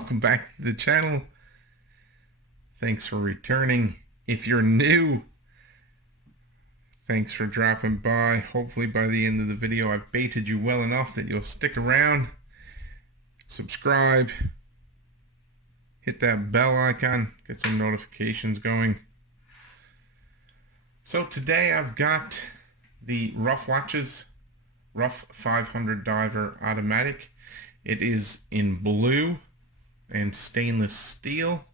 welcome back to the channel. Thanks for returning. If you're new, thanks for dropping by. Hopefully by the end of the video I've baited you well enough that you'll stick around, subscribe, hit that bell icon, get some notifications going. So today I've got the RUF Watches RUF500 Diver Automatic. It is in blue and stainless steel.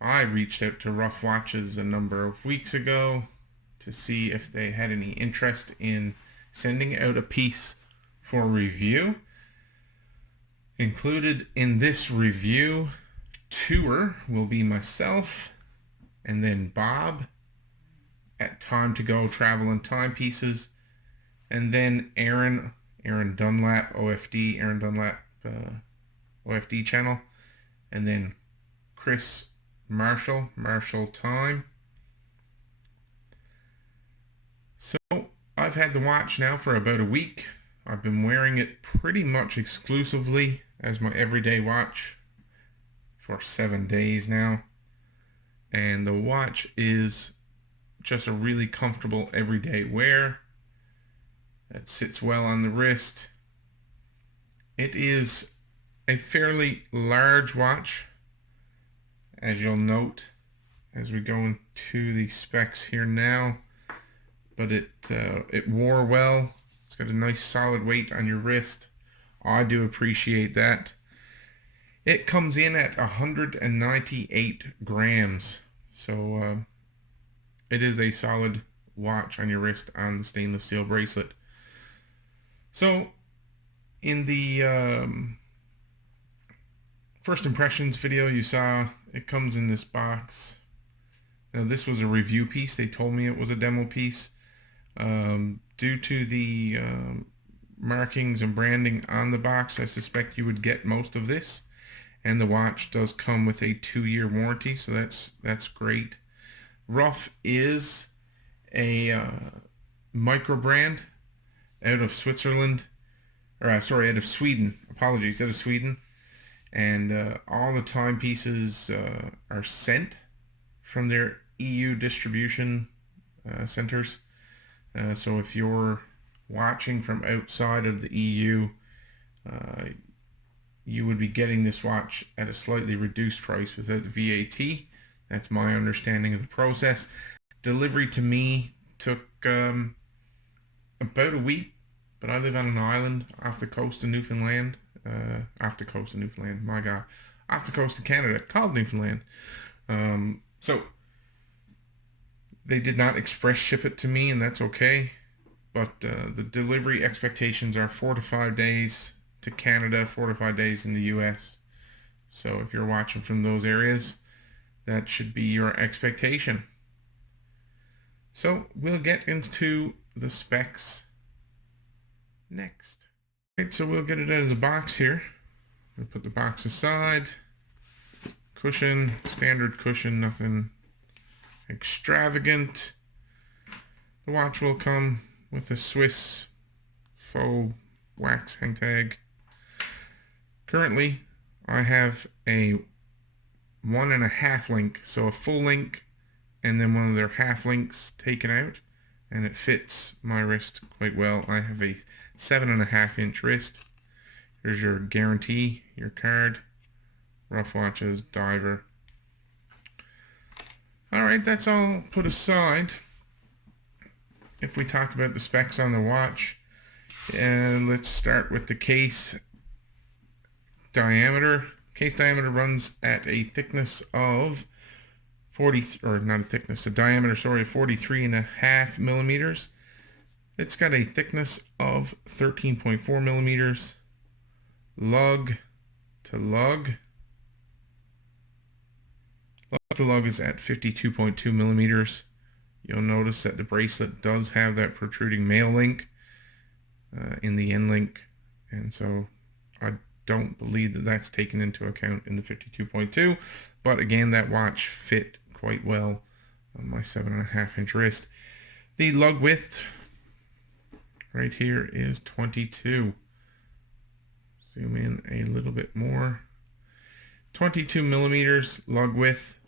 I reached out to RUF Watches a number of weeks ago to see if they had any interest in sending out a piece for review. Included in this review tour will be myself and then Bob at Time to Go Travel and Timepieces, and then Aaron Dunlap, OFD, Aaron Dunlap OFD channel, and then Chris Marshall Time. So I've had the watch now for about a week. I've been wearing it pretty much exclusively as my everyday watch for 7 days now, and the watch is just a really comfortable everyday wear. It sits well on the wrist. It is a fairly large watch, as you'll note as we go into the specs here now, but it wore well. It's got a nice solid weight on your wrist. I do appreciate that. It comes in at 198 grams, so it is a solid watch on your wrist on the stainless steel bracelet. So in the first impressions video you saw, it comes in this box. Now this was a review piece. They told me it was a demo piece. Due to the markings and branding on the box, I suspect you would get most of this. And the watch does come with a 2-year warranty, so that's great. RUF is a micro brand out of Switzerland, or sorry, out of Sweden. Apologies, out of Sweden. And all the timepieces are sent from their EU distribution centers. So if you're watching from outside of the EU, you would be getting this watch at a slightly reduced price without the VAT. That's my understanding of the process. Delivery to me took about a week, but I live on an island off the coast of Newfoundland. Off the coast of Newfoundland, my God. Off the coast of Canada, called Newfoundland. So they did not express ship it to me, and that's okay. But the delivery expectations are 4 to 5 days to Canada, 4 to 5 days in the US. So if you're watching from those areas, that should be your expectation. So we'll get into the specs next. Right, so we'll get it out of the box here. We'll put the box aside. Cushion, standard cushion, nothing extravagant. The watch will come with a Swiss faux wax hang tag. Currently, I have a 1.5 link, so a full link and then one of their half links taken out, and it fits my wrist quite well. I have a 7.5 inch wrist. Here's your guarantee, your card, RUF Watches Diver. Alright, that's all put aside. If we talk about the specs on the watch, let's start with the case diameter. Case diameter runs at a thickness of a diameter, sorry, 43.5 millimeters. It's got a thickness of 13.4 millimeters. Lug to lug is at 52.2 millimeters. You'll notice that the bracelet does have that protruding male link in the end link, and so I don't believe that that's taken into account in the 52.2, but again, that watch fit quite well on my 7.5 inch wrist. The lug width right here is 22. Zoom in a little bit more. 22 millimeters lug width.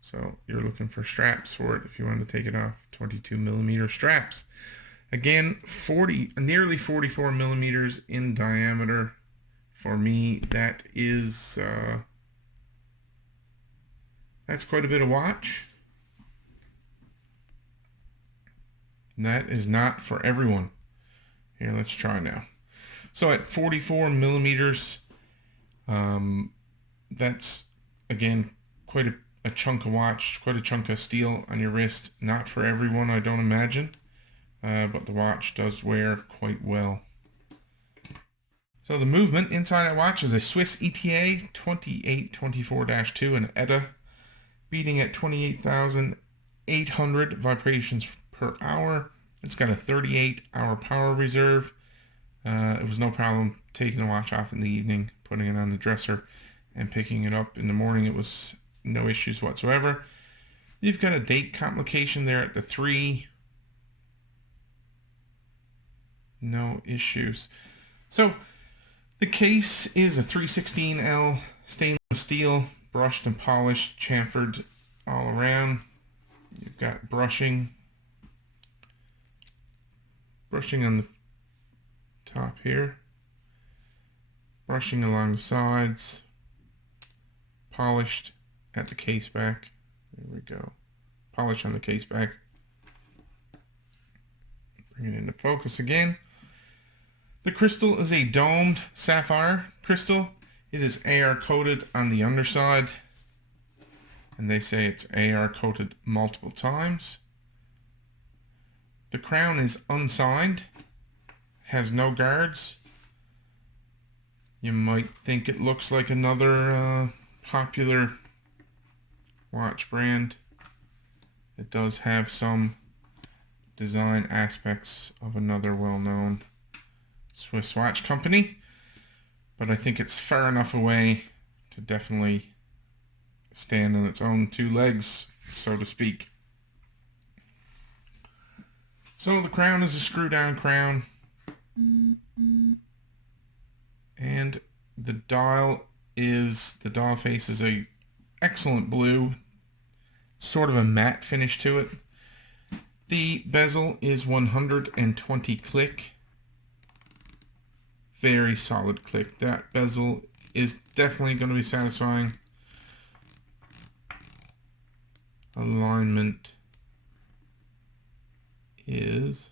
So you're looking for straps for it if you want to take it off. 22 millimeter straps. Again, nearly 44 millimeters in diameter. For me, that is that's quite a bit of watch. That is not for everyone. Here, let's try now. So at 44 millimeters, that's again quite a chunk of watch, quite a chunk of steel on your wrist. Not for everyone, I don't imagine, but the watch does wear quite well. So the movement inside that watch is a Swiss ETA 2824-2 and ETA, beating at 28,800 vibrations per hour. It's got a 38-hour power reserve. It was no problem taking the watch off in the evening, putting it on the dresser, and picking it up in the morning. It was no issues whatsoever. You've got a date complication there at the 3. No issues. So the case is a 316L stainless steel, brushed and polished, chamfered all around. You've got brushing on the top here, brushing along the sides, polished at the case back. There we go. Polish on the case back. Bring it into focus again. The crystal is a domed sapphire crystal. It is AR coated on the underside, and they say it's AR coated multiple times. The crown is unsigned, has no guards. You might think it looks like another popular watch brand. It does have some design aspects of another well-known Swiss watch company, but I think it's far enough away to definitely stand on its own 2 legs, so to speak. So the crown is a screw-down crown, and the dial face is a excellent blue, sort of a matte finish to it. The bezel is 120 click. Very solid click. That bezel is definitely going to be satisfying. Alignment is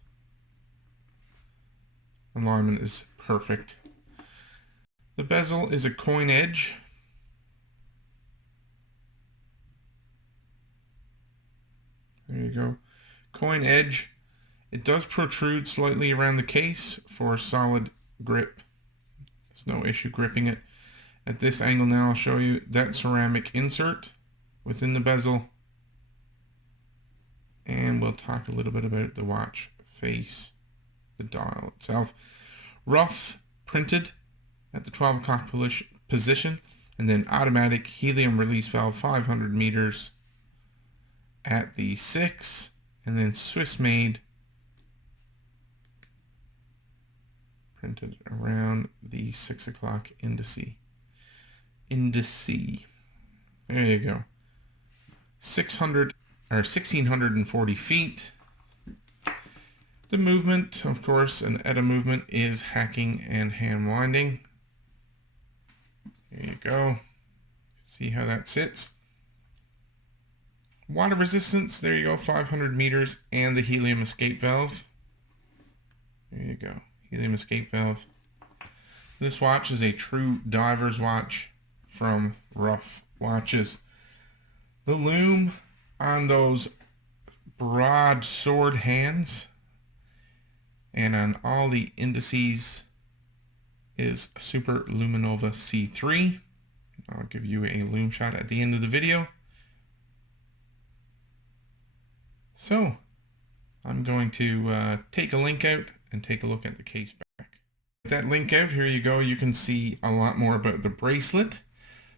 perfect. The bezel is a coin edge. There you go. Coin edge. It does protrude slightly around the case for a solid grip. There's no issue gripping it. At this angle now, I'll show you that ceramic insert within the bezel. And we'll talk a little bit about the watch face, the dial itself. RUF printed at the 12 o'clock position, and then automatic helium release valve 500 meters at the 6, and then Swiss made printed around the 6 o'clock indice. There you go. 1,640 feet. The movement, of course, an ETA movement is hacking and hand winding. There you go. See how that sits. Water resistance, there you go, 500 meters, and the helium escape valve. There you go, helium escape valve. This watch is a true diver's watch from RUF Watches. The lume on those broad sword hands and on all the indices is Super Luminova C3. I'll give you a lume shot at the end of the video. So I'm going to take a link out and take a look at the case back. With that link out, here you go. You can see a lot more about the bracelet.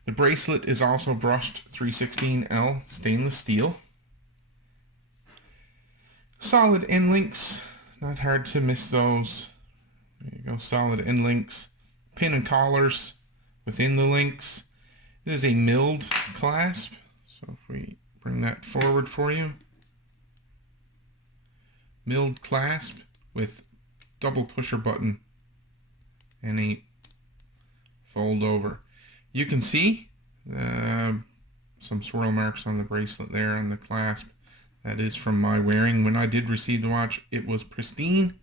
The bracelet is also brushed 316L stainless steel. Solid end links, not hard to miss those. There you go, solid end links. Pin and collars within the links. It is a milled clasp. So if we bring that forward for you. Milled clasp with double pusher button and a fold over. You can see some swirl marks on the bracelet there on the clasp. That is from my wearing. When I did receive the watch, it was pristine.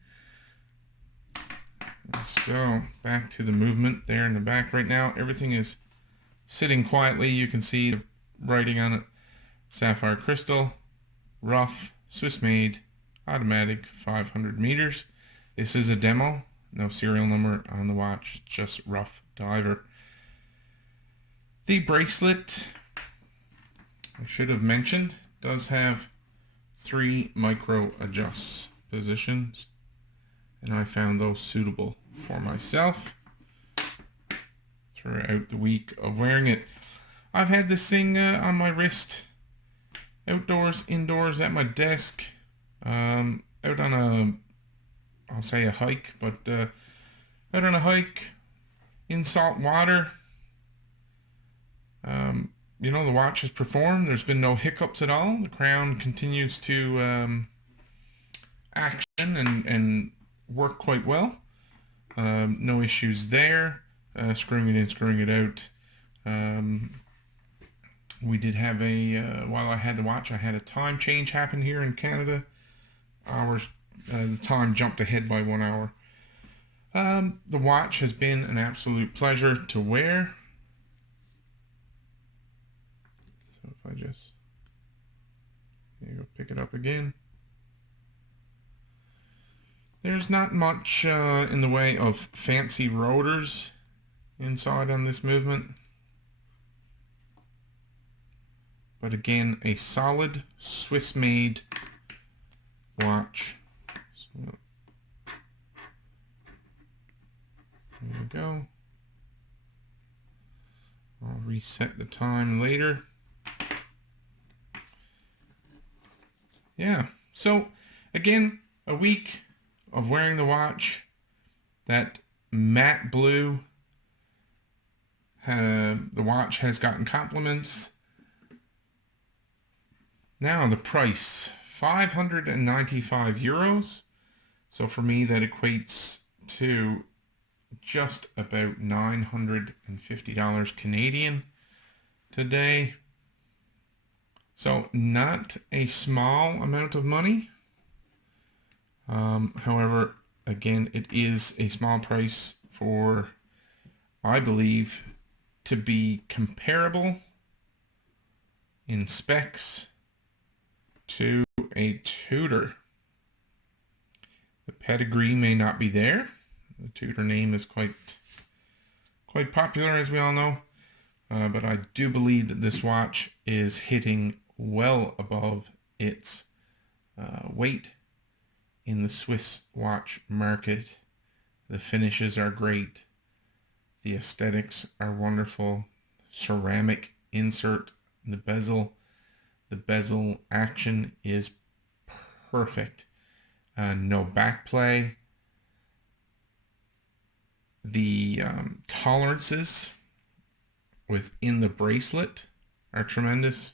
So back to the movement there in the back. Right now everything is sitting quietly. You can see the writing on it. Sapphire crystal, RUF, Swiss made, automatic, 500 meters. This is a demo, no serial number on the watch, just RUF diver. The bracelet, I should have mentioned, does have 3 micro adjust positions, and I found those suitable for myself throughout the week of wearing it. I've had this thing on my wrist, outdoors, indoors, at my desk, out on I'll say a hike, but out on a hike in salt water. You know, the watch has performed. There's been no hiccups at all. The crown continues to action and work quite well. No issues there. Screwing it in, screwing it out. We did have while I had the watch, I had a time change happen here in Canada. The time jumped ahead by 1 hour. The watch has been an absolute pleasure to wear. So if I just, there you go, pick it up again. There's not much in the way of fancy rotors inside on this movement. But again, a solid Swiss-made watch. So, there we go. I'll reset the time later. Yeah, so again, a week of wearing the watch. That matte blue, the watch has gotten compliments. Now the price, 595 euros. So for me that equates to just about $950 Canadian today. So not a small amount of money. However, again, it is a small price for, I believe, to be comparable in specs to a Tudor. The pedigree may not be there. The Tudor name is quite popular, as we all know. But I do believe that this watch is hitting well above its weight in the Swiss watch market. The finishes are great. The aesthetics are wonderful. Ceramic insert in the bezel. The bezel action is perfect. No backplay. The tolerances within the bracelet are tremendous.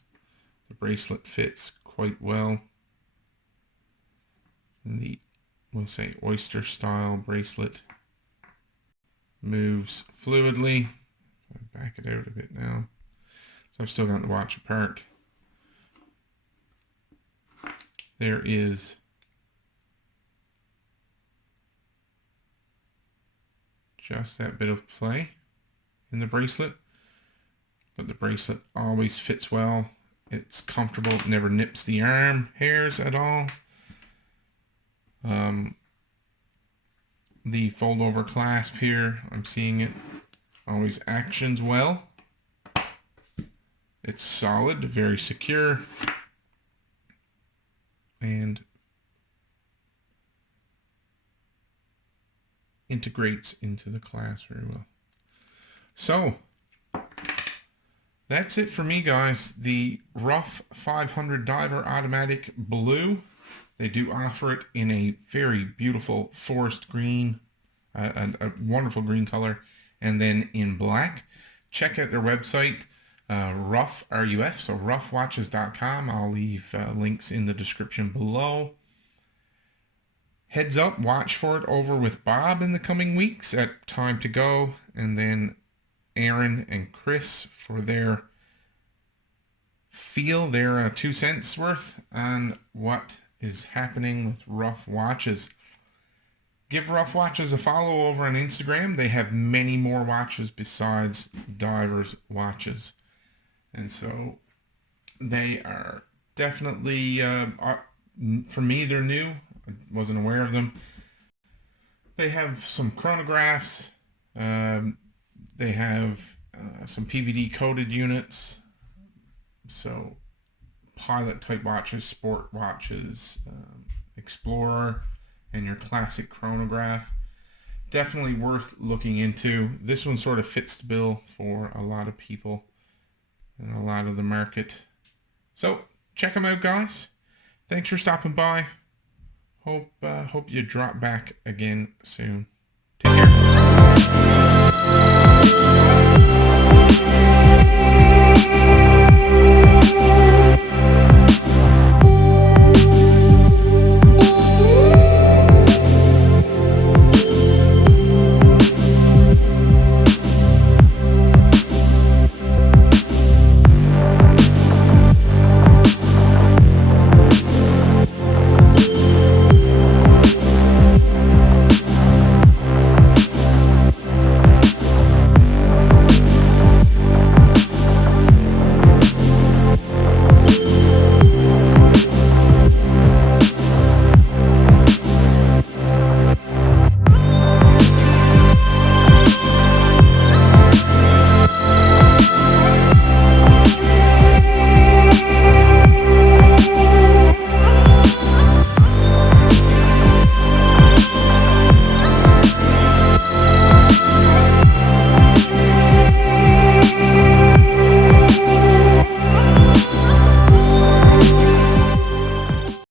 The bracelet fits quite well. And the, we'll say, oyster style bracelet moves fluidly. I'll back it out a bit now. So I've still got the watch apart. There is just that bit of play in the bracelet, but the bracelet always fits well. It's comfortable. It never nips the arm hairs at all. The fold over clasp here, I'm seeing it always actions well. It's solid, very secure, and integrates into the clasp very well. So that's it for me, guys. The RUF500 Diver Automatic Blue. They do offer it in a very beautiful forest green, a wonderful green color, and then in black. Check out their website. RUF, RUF, so rufwatches.com. I'll leave links in the description below. Heads up, watch for it over with Bob in the coming weeks at Time to Go, and then Aaron and Chris for their 2 cents worth on what is happening with RUF Watches. Give RUF Watches a follow over on Instagram. They have many more watches besides divers watches. And so they are definitely, for me, they're new. I wasn't aware of them. They have some chronographs. They have some PVD coated units. So pilot type watches, sport watches, Explorer, and your classic chronograph. Definitely worth looking into. This one sort of fits the bill for a lot of people and a lot of the market. So check them out, guys. Thanks for stopping by. Hope you drop back again soon.